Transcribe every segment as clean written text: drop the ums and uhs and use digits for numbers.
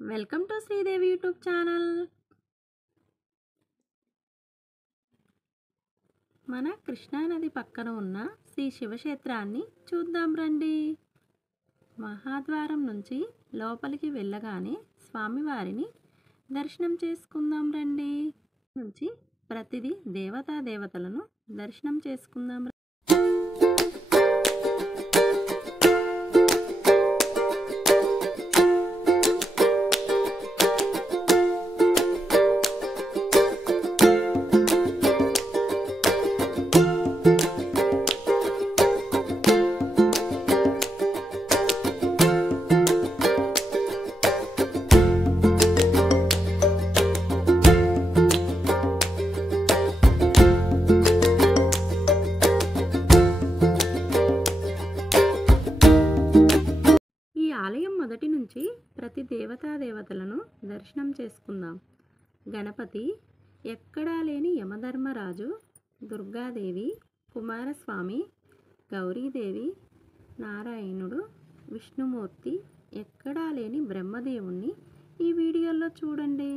Welcome to Sridevi YouTube channel. మన కృష్ణానది పక్కన ఉన్న శ్రీ శివక్షేత్రాన్ని చూద్దాం రండి. మహాద్వారం నుంచి లోపలికి వెళ్ళగానే స్వామివారిని దర్శనం చేసుకుందాం రండి. నుంచి ప్రతిదీ దేవతలను దర్శనం చేసుకుందాం. ఆలయం మొదటి నుంచి ప్రతి దేవతలను దర్శనం చేసుకుందాం. గణపతి, ఎక్కడా లేని యమధర్మరాజు, దుర్గాదేవి, కుమారస్వామి, గౌరీదేవి, నారాయణుడు, విష్ణుమూర్తి, ఎక్కడా లేని బ్రహ్మదేవుణ్ణి ఈ వీడియోలో చూడండి.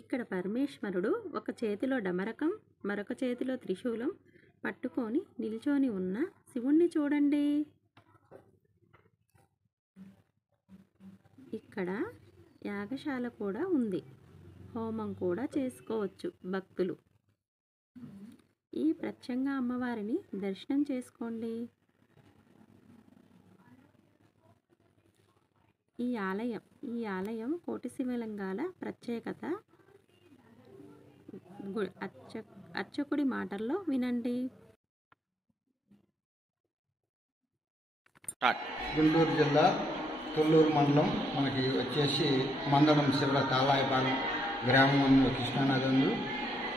ఇక్కడ పరమేశ్వరుడు ఒక చేతిలో డమరకం, మరొక చేతిలో త్రిశూలం పట్టుకొని నిల్చొని ఉన్న శివుణ్ణి చూడండి. ఇక్కడ యాగశాల కూడా ఉంది, హోమం కూడా చేసుకోవచ్చు భక్తులు. ఈ ప్రత్యంగా అమ్మవారిని దర్శనం చేసుకోండి. ఈ ఆలయం కోటి శివలింగాల ప్రత్యేకత అర్చకుడి మాటల్లో వినండి. గుంటూరు జిల్లా తొల్లూరు మండలం మనకి వచ్చేసి మందడం శివల తాళాయపాలెం గ్రామంలో కృష్ణానది.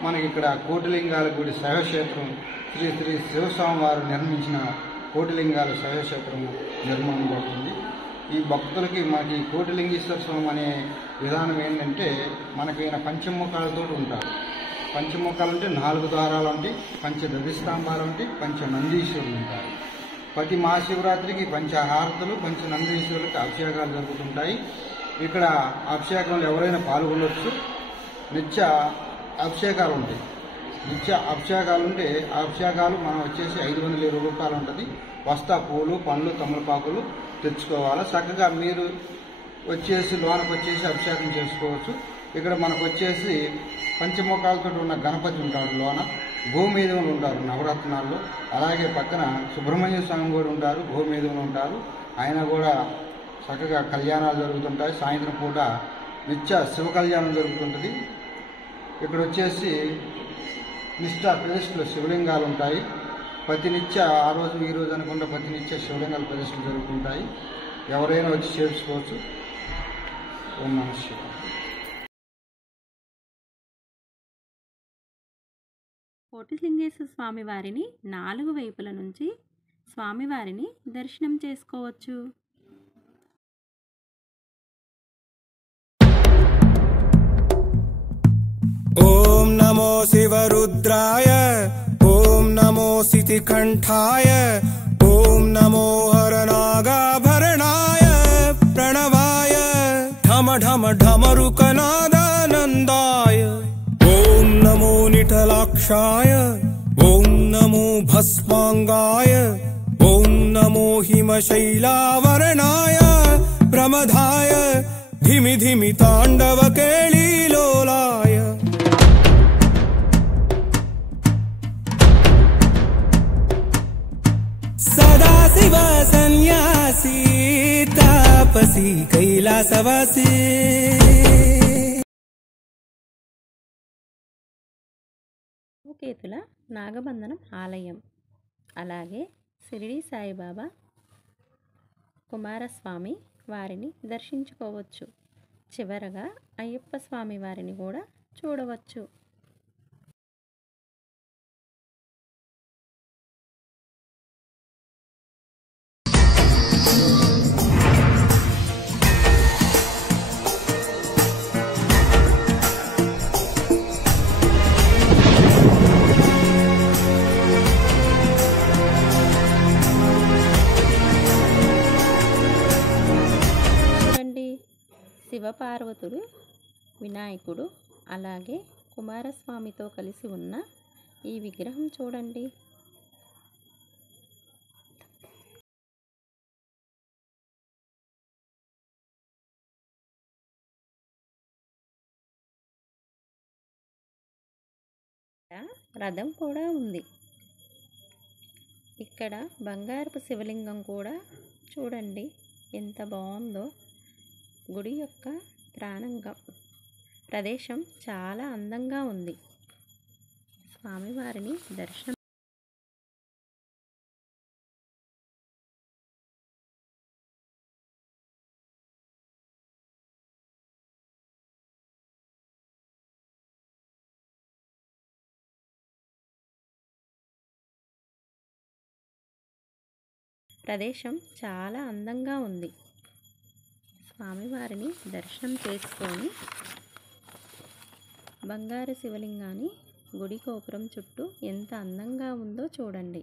మనకి ఇక్కడ కోటిలింగాల గుడి శైవక్షేత్రం శ్రీ శ్రీ శివస్వామి వారు నిర్మించిన కోటిలింగాల శైవక్షేత్రం నిర్మాణం అవుతుంది. ఈ భక్తులకి మనకి కోటిలింగేశ్వర స్వామి అనే విధానం ఏంటంటే, మనకైనా పంచముఖాలతో ఉంటారు. పంచముఖాలు అంటే 4 ద్వారాలు ఉంటాయి, పంచదధిస్తాంబాలు ఉంటాయి, పంచనందీశ్వరులు ఉంటారు. ప్రతి మహాశివరాత్రికి పంచహారతులు, పంచనందీశ్వరులకు అభిషేకాలు జరుగుతుంటాయి. ఇక్కడ అభిషేకంలో ఎవరైనా పాల్గొనవచ్చు. నిత్య అభిషేకాలు ఉంటాయి. నిత్య అభిషేకాలు ఉంటే ఆ అభిషేకాలు మనం వచ్చేసి 520 రూపాయలు ఉంటుంది. వస్తా పూలు, పండ్లు, తమలపాకులు తెచ్చుకోవాలి. చక్కగా మీరు వచ్చేసి లోనకు వచ్చేసి అభిషేకం చేసుకోవచ్చు. ఇక్కడ మనకు వచ్చేసి పంచముఖాలతో ఉన్న గణపతి ఉంటాడు లోన, గోమేధములు ఉంటారు నవరత్నాల్లో. అలాగే పక్కన సుబ్రహ్మణ్య స్వామి కూడా ఉంటారు, గోమేధములు ఉంటారు. ఆయన కూడా చక్కగా కళ్యాణాలు జరుగుతుంటాయి. సాయంత్రం పూట నిత్య శివ కళ్యాణం జరుగుతుంటుంది. ఇక్కడ వచ్చేసి నిష్ఠ ప్రతిష్టలు శివలింగాలు ఉంటాయి. ప్రతి నిత్య ఆ రోజు ఈ రోజు అనుకుంటే ప్రతి నిత్య శివలింగాల ప్రతిష్టలు జరుగుతుంటాయి. ఎవరైనా వచ్చి చేర్చుకోవచ్చు. ఓం నమః శివాయ. కోటిలింగేశ్వర స్వామివారిని 4 వైపుల నుంచి స్వామివారిని దర్శనం చేసుకోవచ్చు. ఓం నమో శివరుద్రాయ, ఓం నమో సితికంఠాయ, ఓం నమో హరనాగాభరణాయ ప్రణవాయ ఢమ ఢమ ఢమరుకనాదానందాయ. ఓం నమో నిఠలాక్షాయ, ఓం నమో భస్మాంగాయ, ఓం నమో హిమశైలావరణాయ ప్రమదాయ ధిమి ధిమి తాండవ కేళీలోలాయ. సదాశివ సన్యాసి తాపసి కైలాసవాసి. కేతుల నాగబంధనం ఆలయం, అలాగే షిరిడి సాయిబాబా, కుమారస్వామి వారిని దర్శించుకోవచ్చు. చివరగా అయ్యప్ప స్వామి వారిని కూడా చూడవచ్చు. శివపార్వతుడు, వినాయకుడు, అలాగే కుమారస్వామితో కలిసి ఉన్న ఈ విగ్రహం చూడండి. రథం కూడా ఉంది. ఇక్కడ బంగారపు శివలింగం కూడా చూడండి ఎంత బాగుందో. గుడి యొక్క ప్రదేశం చాలా అందంగా ఉంది. స్వామివారిని దర్శనం స్వామివారిని దర్శనం చేసుకొని బంగారు శివలింగాన్ని గుడి గోపురం చుట్టూ ఎంత అందంగా ఉందో చూడండి.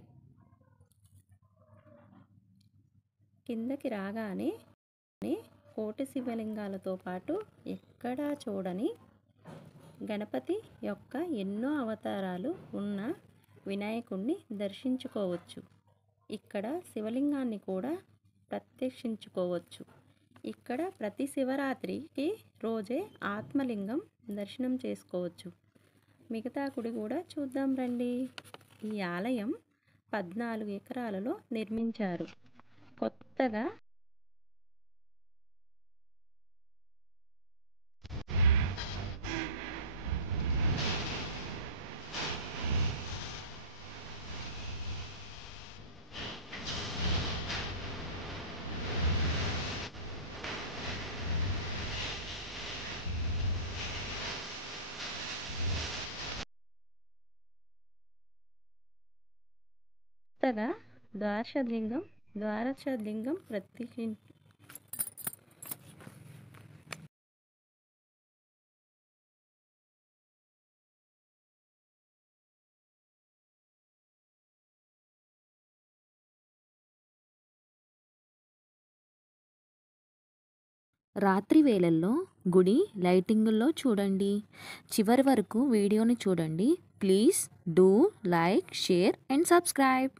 కిందకి రాగానే కోటి శివలింగాలతో పాటు ఎక్కడా చూడని గణపతి యొక్క ఎన్నో అవతారాలు ఉన్న వినాయకుడిని దర్శించుకోవచ్చు. ఇక్కడ శివలింగాన్ని కూడా ప్రత్యక్షించుకోవచ్చు. ఇక్కడ ప్రతి శివరాత్రికి రోజే ఆత్మలింగం దర్శనం చేసుకోవచ్చు. మిగతా గుడి కూడా చూద్దాం రండి. ఈ ఆలయం 14 ఎకరాలలో నిర్మించారు. కొత్తగా ద్వారశలింగం రాత్రి వేళల్లో గుడి లైటింగుల్లో చూడండి. చివరి వరకు వీడియోని చూడండి. Please do like, share and subscribe.